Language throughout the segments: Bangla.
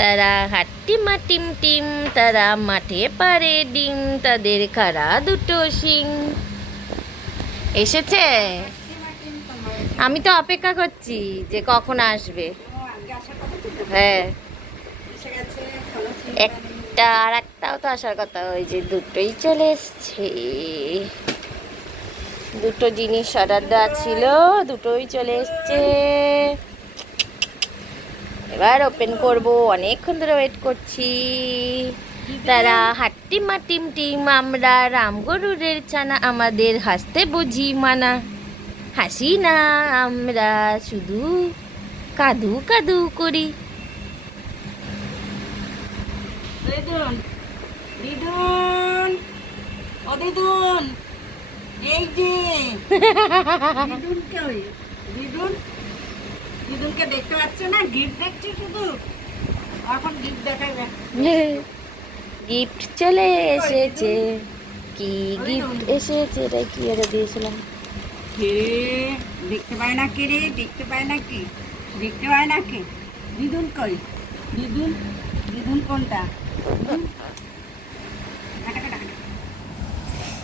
তারা হাট্টিমা টিম টিম, তারা মাঠে পারে ডিম, তাদের খাড়া দুটো শিং। এসেছে? আমি তো অপেক্ষা করছি যে কখন আসবে। হ্যাঁ, একটা আর একটাও তো আসার কথা, ওই যে দুটোই চলে এসছে। দুটো জিনিস অর্ডার দেওয়া ছিল, দুটোই চলে এসছে। এবার ওপেন করব, অনেকক্ষণ ধরে ওয়েট করছি। তারা হাট্টিমা টিম টিম, আমরা রামগরুরের ছানা, আমাদের হাসতে বুঝি মানা। হাসি না, আমরা শুধু কাদু কাদু করি। দিদুন, দিদুন, ও দিদুন, এই যে দিদুন কই? দিদুন, দিদুনকে দেখতে পাচ্ছ না? গিফট দেখছি শুধু, এখন গিফট দেখাবে। গিফট চলে এসেছে। কি গিফট এসেছে? এটা কি এটা দিয়েছিলাম? কে দেখতে পায় না? কে রে দেখতে পায় না? কি দেখতে পায় না? কে? দিদুন কই? দিদুন, দিদুন কোনটা?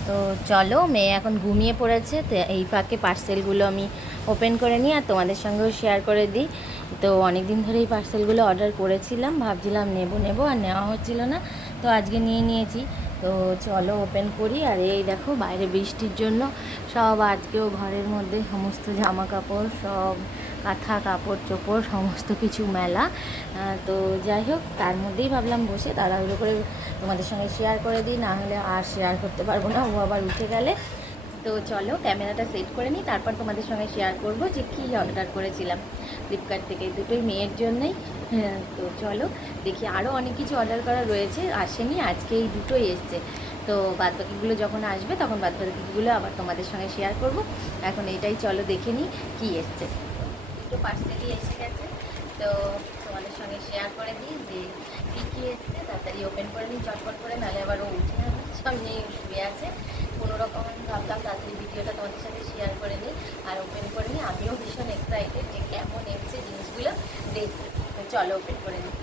তো চলো, মেয়ে এখন ঘুমিয়ে পড়েছে, তো এই ফাঁকে পার্সেলগুলো আমি ওপেন করে নিই আর তোমাদের সঙ্গেও শেয়ার করে দিই। তো অনেক দিন ধরে এই পার্সেলগুলো অর্ডার করেছিলাম, ভাবছিলাম নেব আর নেওয়া হচ্ছিল না, তো আজকে নিয়ে নিয়েছি। তো চলো ওপেন করি। আর এই দেখো, বাইরে বৃষ্টির জন্য সব আজকেও ঘরের মধ্যে সমস্ত জামা কাপড়, সব কাঁথা কাপড় চোপড় সমস্ত কিছু মেলা। তো যাই হোক, তার মধ্যেই ভাবলাম বসে তাড়াহুড়ো করে তোমাদের সঙ্গে শেয়ার করে দিই, না হলে আর শেয়ার করতে পারবো না, ও আবার উঠে গেলে। তো চলো ক্যামেরাটা সেট করে নিই, তারপর তোমাদের সঙ্গে শেয়ার করব যে কী অর্ডার করেছিলাম ফ্লিপকার্ট থেকে, দুটোই মেয়ের জন্যই। হ্যাঁ, তো চলো দেখি, আরও অনেক কিছু অর্ডার করা রয়েছে, আসেনি, আজকে এই দুটোই এসছে। তো বাদবাকিগুলো যখন আসবে তখন বাদবাকিগুলো আবার তোমাদের সঙ্গে শেয়ার করব। এখন এটাই চলো দেখে নিই কী এসছে। দুটো পার্সেলই এসে গেছে, তো তোমাদের সঙ্গে শেয়ার করে দিই যে কী কী এসছে। তাড়াতাড়ি ওপেন করে নিই চটপট করে, নাহলে আবার ও উঠে যাবে, সামনে শুয়ে আছে। কোনো রকম ভাবলাম তাড়াতাড়ি ভিডিওটা তোমাদের সাথে শেয়ার করে নিই আর ওপেন করে নিই। আমিও ভীষণ এক্সাইটেড যে কেমন এসছে জিনিসগুলো দেখি। তো চলো ওপেন করে নিই।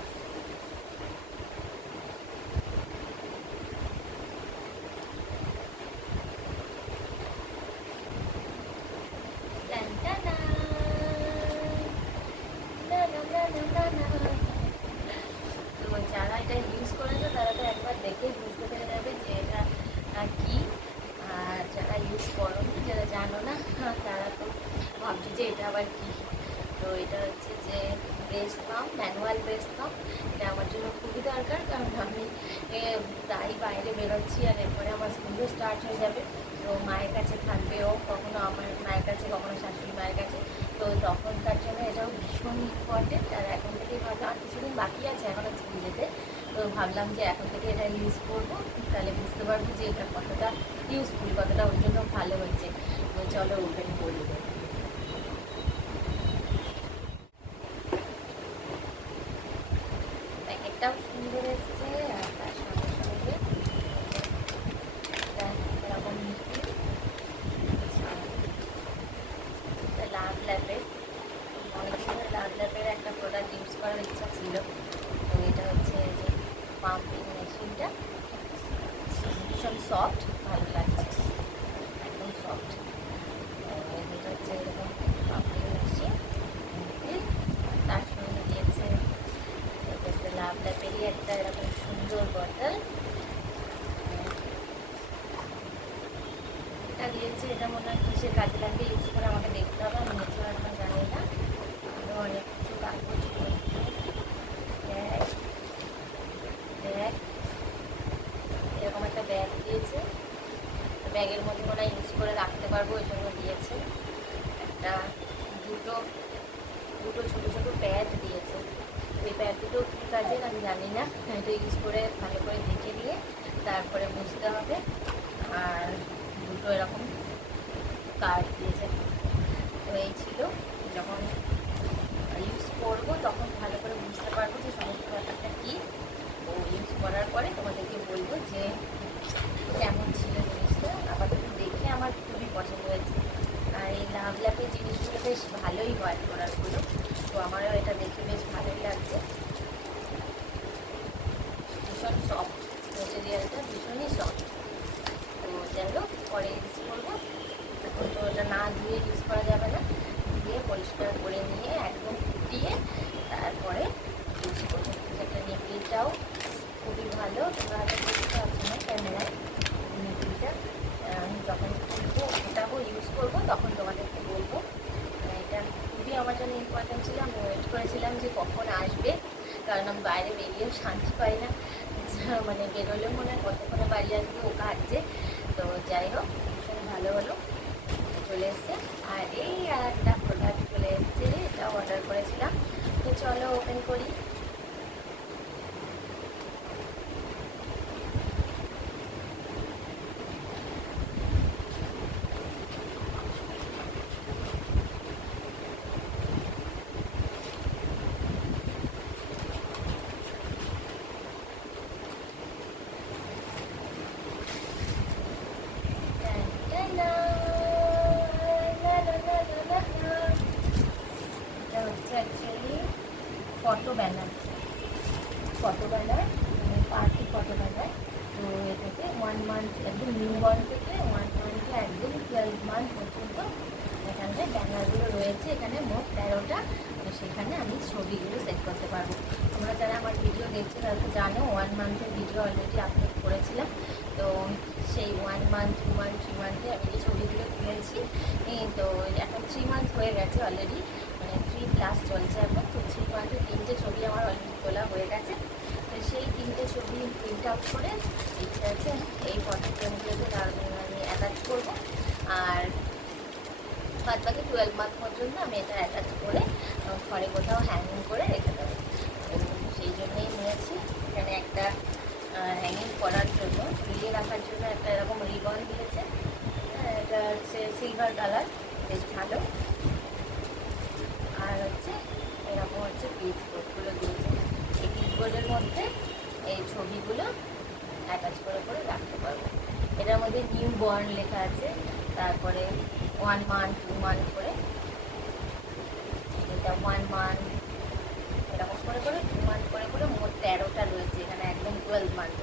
তো যারা এটা ইউজ করেছে তারা তো একবার দেখেই বুঝতে পেরে যাবে যে এটা কি। আর যারা ইউজ করোনি, যারা জানো না, তারা তো ভাবছি যে এটা আবার কি। তো এটা হচ্ছে যে breast pump, manual breast pump. এটা আমার জন্য খুবই দরকার, কারণ আমি প্রায় বাইরে বেরোচ্ছি আর এরপরে আমার স্কুলও স্টার্ট হয়ে যাবে। তো মায়ের কাছে থাকবে ও, কখনো আমার মায়ের কাছে, কখনো শাশুড়ি মায়ের কাছে। তো তখনকার জন্য এটাও ভীষণ ইম্পর্টেন্ট। আর এখন থেকেই ভাবলাম, আর কিছুদিন বাকি আছে এখনও স্কুল যেতে, তো ভাবলাম যে এখন থেকে এটা ইউজ করবো, তাহলে বুঝতে পারবো যে এটা কতটা ইউজফুল, কতটা ওর জন্য ভালো হচ্ছে। তো চলো ওপেন করি। প্যাকেটটাও সুন্দর এসছে, আর তার সঙ্গে সঙ্গে এরকম লাভ ল্যাপের, অনেকদিন ধরে লাভ ল্যাপের একটা প্রোডাক্ট ইউজ করার ইচ্ছা ছিল। তো এটা হচ্ছে যে পাম্পিং মেশিনটা, ভীষণ সফট, ভালো লাগছে, একদম সফট। এটা হচ্ছে এরকম পাম্পিং মেশিন, তার সঙ্গে দিয়েছে লাভ ল্যাপেরই একটা এরকম সুন্দর বটল। এটা দিয়েছে, এটা মনে হয় কিসের কাজে লাগবে, ইউজ করে আমাকে দেখতে হবে, আমি নিজেও এখন জানি না। আরও অনেক কিছু কাগজ, ব্যাগ ব্যাগ এরকম একটা ব্যাগ দিয়েছে। ব্যাগের মধ্যে মনে হয় ইউজ করে রাখতে পারবো, ওই জন্য দিয়েছে। একটা দুটো দুটো ছোটো ছোটো প্যাড দিয়েছে। এই প্যাড দুটো কী কাজের আমি জানি না, এটা ইউজ করে ভালো করে দেখে নিয়ে তারপরে বুঝতে হবে। আর দুটো এরকম কার্ড দিয়েছে। তো এই ছিল, যখন ইউজ করবো তখন ভালো করে বুঝতে পারবো যে সমস্ত ব্যাপারটা কী। তো ইউজ করার পরে তোমাদেরকে বলবো যে কেমন ছিল জিনিসটা। আপাতত দেখে আমার খুবই পছন্দ হয়েছে। আর এই লাভ ল্যাপের জিনিসগুলো বেশ ভালোই হয় প্রোডাক্টগুলো, তো আমারও এটা দেখে বেশ ভালোই লাগছে। যে কখন আসবে, কারণ আমি বাইরে বেরিয়েও শান্তি পাই না, মানে বেরোলেও মনে হয় কতক্ষণে বাড়ি আসবে ও কাজছে। তো যাই হোক, ভীষণ ভালো হলো, চলে এসছে। আর এই আর একটা প্রোডাক্ট চলে এসছে, এটা অর্ডার করেছিলাম। তো চলো ওপেন করি। এটা হচ্ছে actually photo banner, party photo banner. তো এটাতে 1 মান্থ, একদম নিউ বর্ন থেকে 1 মান্থে একদম 12 মান্থ পর্যন্ত এখানে ব্যানারগুলো রয়েছে। এখানে মোট 13টা। তো সেখানে আমি ছবিগুলো সেট করতে পারবো। তোমরা যারা আমার ভিডিও দেখছো তারা তো জানো, 1 মান্থের ভিডিও অলরেডি আপলোড করেছিলাম। তো সেই 1 মান্থ, 2 মান্থ, 3 মান্থে আমি এই ছবিগুলো তুলেছি। তো এখন 3 মান্থ হয়ে গেছে অলরেডি, মানে 3+ চলছে এখন। তো 3 মান্থে 3টে ছবি আমার অলরেডি তোলা হয়ে গেছে। তো সেই 3টে ছবি প্রিন্ট আউট করে ইচ্ছে আছে এই ফটো ফ্রেমগুলোতে আমি অ্যাটাচ করবো। আর বাদ বাকি 12 মান্থ পর্যন্ত আমি এটা অ্যাটাচ করে ঘরে কোথাও হ্যাঙ্গিং করে রেখে দেবো। তো সেই জন্যই নিয়েছি। এখানে একটা হ্যাঙ্গিং করার জন্য, ঝুলিয়ে রাখার জন্য একটা এরকম রিবন দিয়েছে। এটা হচ্ছে সিলভার কালার, বেশ ভালো। আর হচ্ছে এরকম হচ্ছে পিচ বোর্ডগুলো দিয়েছে। এই পিচ বোর্ডের মধ্যে এই ছবিগুলো অ্যাটাচ করে করে রাখতে পারবো। এটার মধ্যে নিউ বর্ন লেখা আছে, তারপরে 1 মান্থ, 2 মান্থ করে, এটা 1 মান্থ, এরকম করে করে 2 মান্থ করে করে মোট 13টা রয়েছে এখানে, একদম 12 মান্থ।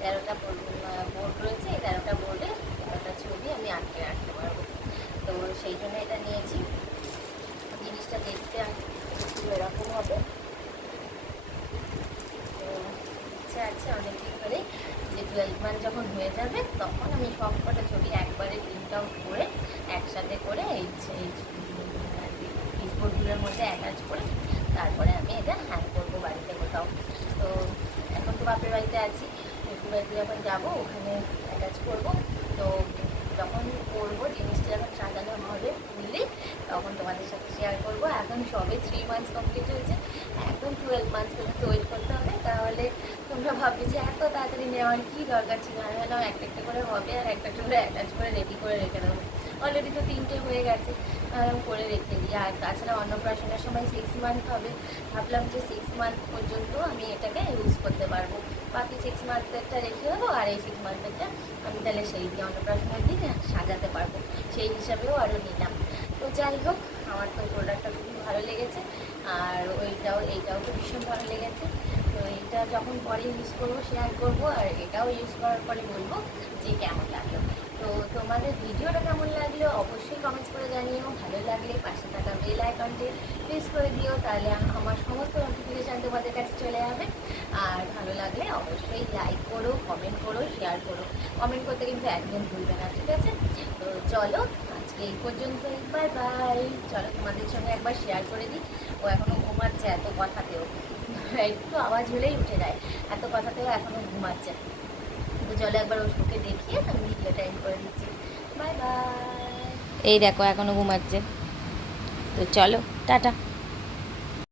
13টা বোর্ড রয়েছে। এই 13টা বোর্ডে 13টা ছবি আমি আটকে রাখতে পারবো। তো সেই জন্য এটা নিয়েছি। জিনিসটা দেখতে একটু এরকম হবে। তো ইচ্ছা আছে অনেকদিন ধরে যে 12 মান্থ যখন হয়ে যাবে তখন আমি সব কটা ছবি একবারে প্রিন্ট আউট করে একসাথে করে এই পিসবোর্ডগুলোর মধ্যে অ্যাটাচ করে তারপরে আমি এটা হ্যাং করবো বাড়িতে কোথাও। তো এখন তো বাপের বাড়িতে আছি, শ্বশুর বাড়িতে যখন যাবো ওখানে অ্যাটাচ করবো। তো যখন করবো, জিনিসটা যখন সাজানো হবে ফুললি, তখন তোমাদের সাথে শেয়ার করবো। এখন সবে 3 মান্থস কমপ্লিট হয়েছে, একদম 12 মান্থস পর্যন্ত ওয়েট করতে হবে। তাহলে তোমরা ভাববে যে এত তাড়াতাড়ি নেওয়ার কী দরকার ছিল। আমি ভাবলাম একটা একটা করে হবে আর একটা একটা করে অ্যাটাচ করে রেডি করে রেখে দেবো। অলরেডি তো 3টে হয়ে গেছে, করে রেখে দিই। আর তাছাড়া অন্নপ্রাশনের সময় 6 মান্থ হবে, ভাবলাম যে 6 মান্থ পর্যন্ত আমি এটাকে ইউজ করতে পারবো। বাকি 6 মান্থেরটা রেখে দেবো, আর এই 6 মান্থেরটা আমি তাহলে সেই দিয়ে অন্নপ্রাশনের দিন সাজাতে পারবো, সেই হিসাবেও আরও নিলাম। তো যাই হোক, আমার তো প্রোডাক্টটা খুবই ভালো লেগেছে। আর এইটাও তো ভীষণ ভালো লেগেছে। তো এইটা যখন পরে ইউজ করবো শেয়ার করবো, আর এটাও ইউজ করার পরে বলবো যে কেমন লাগলো। তো তোমাদের ভিডিওটা কেমন লাগলো অবশ্যই কমেন্টস করে জানিও। ভালো লাগলে পাশে থাকা বেল আইকনটি প্রেস করে দিও, তাহলে আমার সমস্ত নোটিফিকেশান তোমাদের কাছে চলে যাবে। আর ভালো লাগলে অবশ্যই লাইক করো, কমেন্ট করো, শেয়ার করো। কমেন্ট করতে কিন্তু একদম ভুলবে না, ঠিক আছে? তো চলো আজকে এই পর্যন্তই, বাই বাই। চলো তোমাদের সঙ্গে একবার শেয়ার করে দিই। ও এখনও ঘুমাচ্ছে এত কথাতেও, একটু আওয়াজ হলেই উঠে যায়, এত কথাতেও এখনও ঘুমাচ্ছে। তো চলো একবার ওকে দেখিয়ে আমি ভিডিওটা এন্ড করে দিচ্ছি। Bye bye. এই দেখো এখনও ঘুমাচ্ছে। তো চলো টাটা।